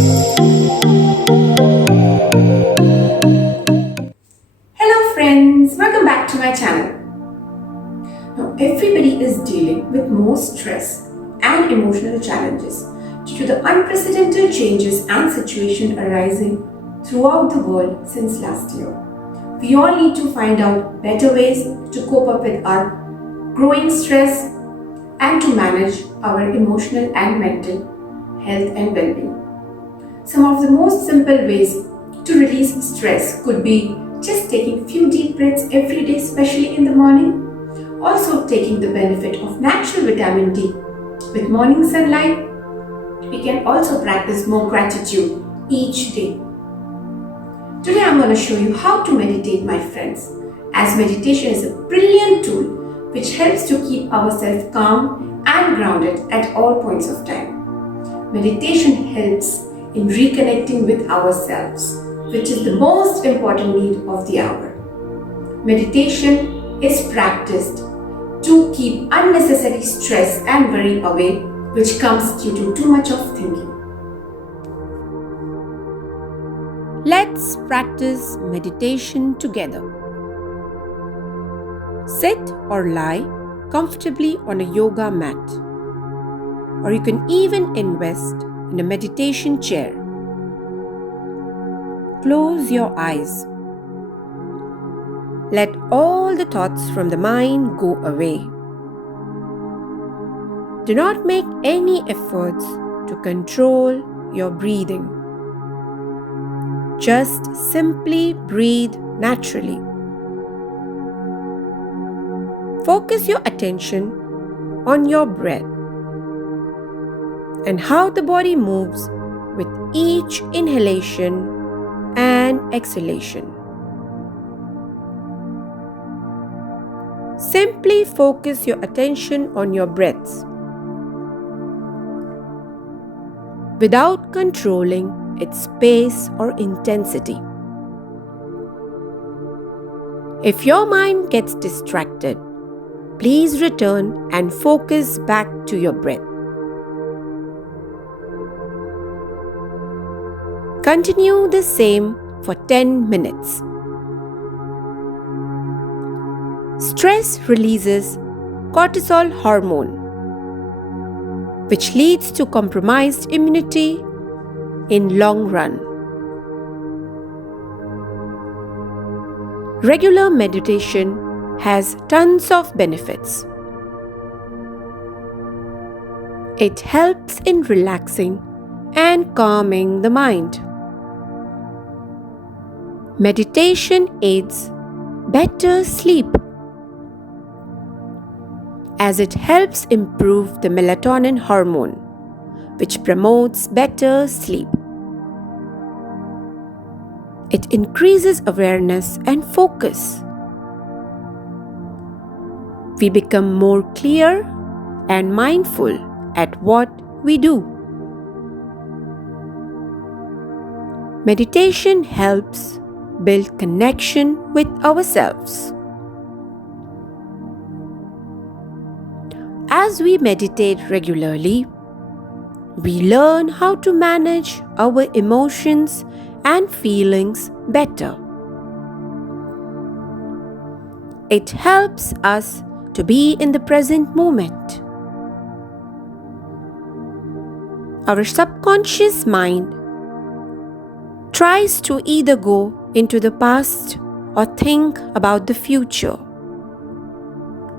Hello friends, welcome back to my channel. Now everybody is dealing with more stress and emotional challenges due to the unprecedented changes and situation arising throughout the world since last year. We all need to find out better ways to cope up with our growing stress and to manage our emotional and mental health and well-being. Some of the most simple ways to release stress could be just taking few deep breaths every day, especially in the morning. Also taking the benefit of natural vitamin D with morning sunlight. We can also practice more gratitude each day. Today I'm going to show you how to meditate, my friends, as meditation is a brilliant tool which helps to keep ourselves calm and grounded at all points of time. Meditation helps in reconnecting with ourselves, which is the most important need of the hour. Meditation is practiced to keep unnecessary stress and worry away, which comes due to too much of thinking. Let's practice meditation together. Sit or lie comfortably on a yoga mat, or you can even invest in a meditation chair. Close your eyes. Let all the thoughts from the mind go away. Do not make any efforts to control your breathing. Just simply breathe naturally. Focus your attention on your breath and how the body moves with each inhalation and exhalation. Simply focus your attention on your breaths without controlling its pace or intensity. If your mind gets distracted, please return and focus back to your breath. Continue the same for 10 minutes. Stress releases cortisol hormone, which leads to compromised immunity in long run. Regular meditation has tons of benefits. It helps in relaxing and calming the mind. Meditation aids better sleep as it helps improve the melatonin hormone, which promotes better sleep. It increases awareness and focus. We become more clear and mindful at what we do. Meditation helps build connection with ourselves. As we meditate regularly, we learn how to manage our emotions and feelings better. It helps us to be in the present moment. Our subconscious mind tries to either go into the past or think about the future.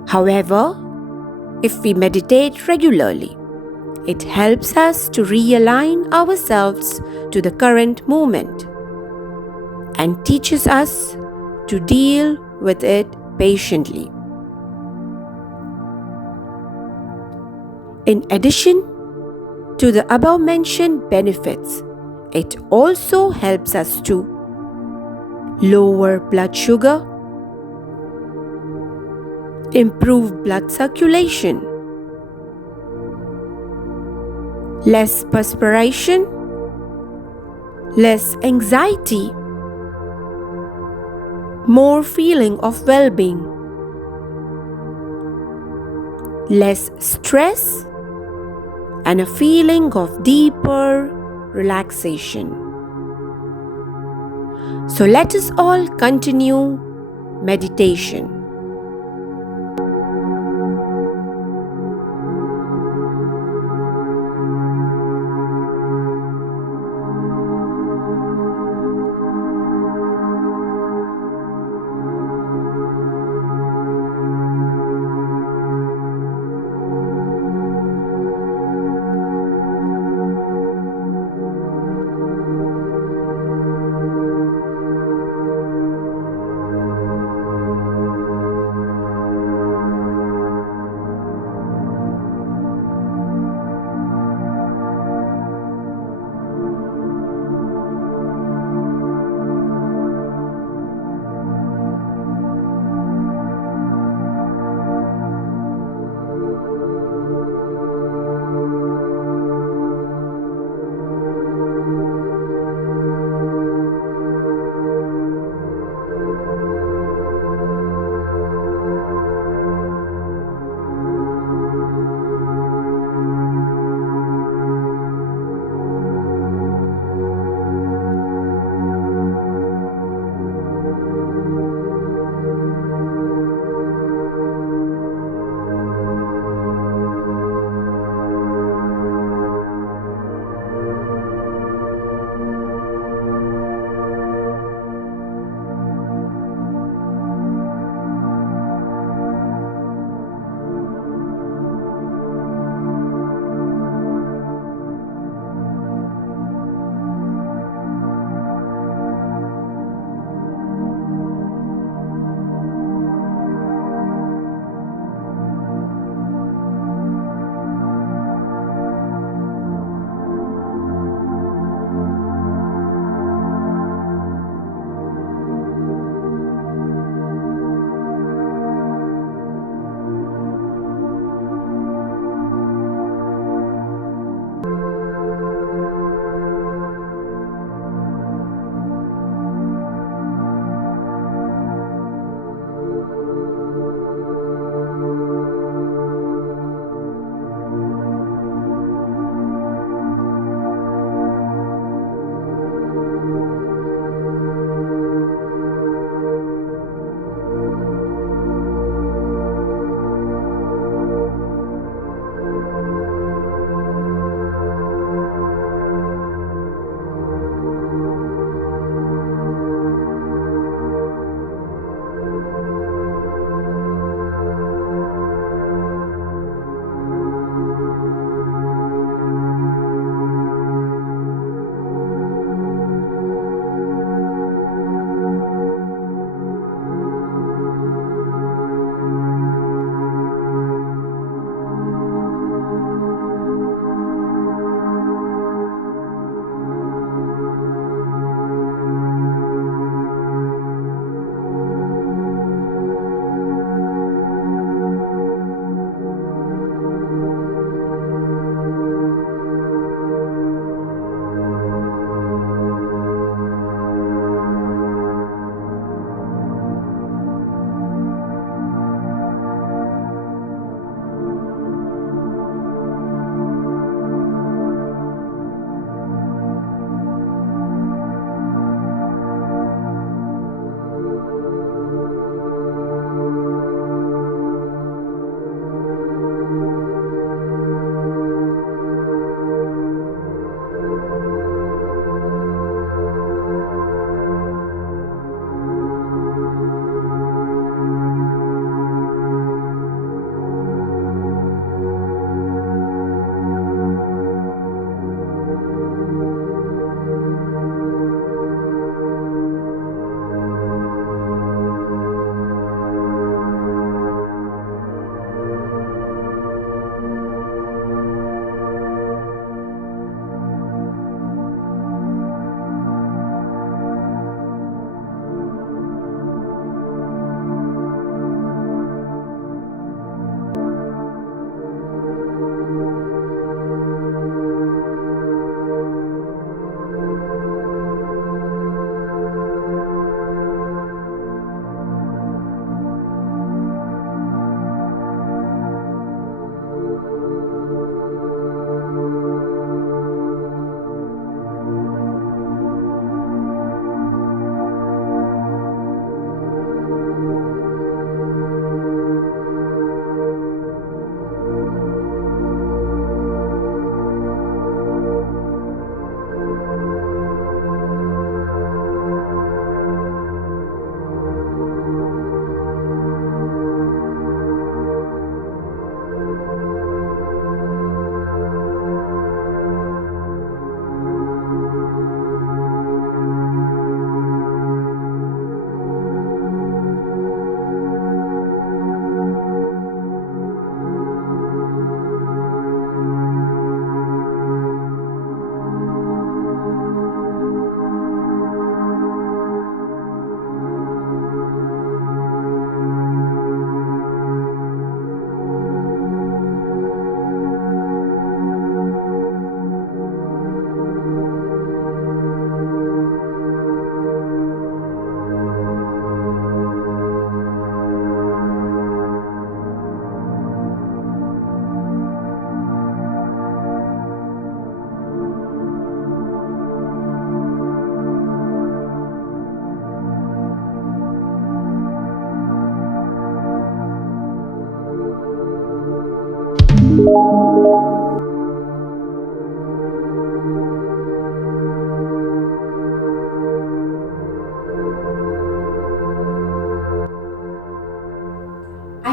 However, if we meditate regularly, it helps us to realign ourselves to the current moment and teaches us to deal with it patiently. In addition to the above-mentioned benefits, it also helps us to lower blood sugar, improve blood circulation, less perspiration, less anxiety, more feeling of well-being, less stress, and a feeling of deeper relaxation. So let us all continue meditation.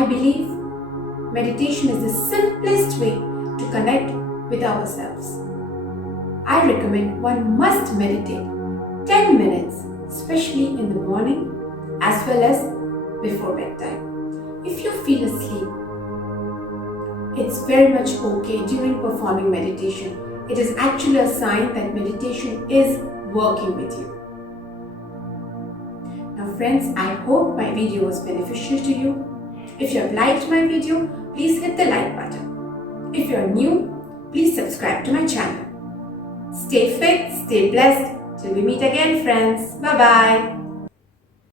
believe meditation is the simplest way to connect with ourselves. I recommend one must meditate 10 minutes, especially in the morning as well as before bedtime. If you feel asleep, it's very much okay during performing meditation. It is actually a sign that meditation is working with you. Now friends, I hope my video was beneficial to you. If you have liked my video, please hit the like button. If you are new, please subscribe to my channel. Stay fit, stay blessed. Till we meet again friends. Bye bye.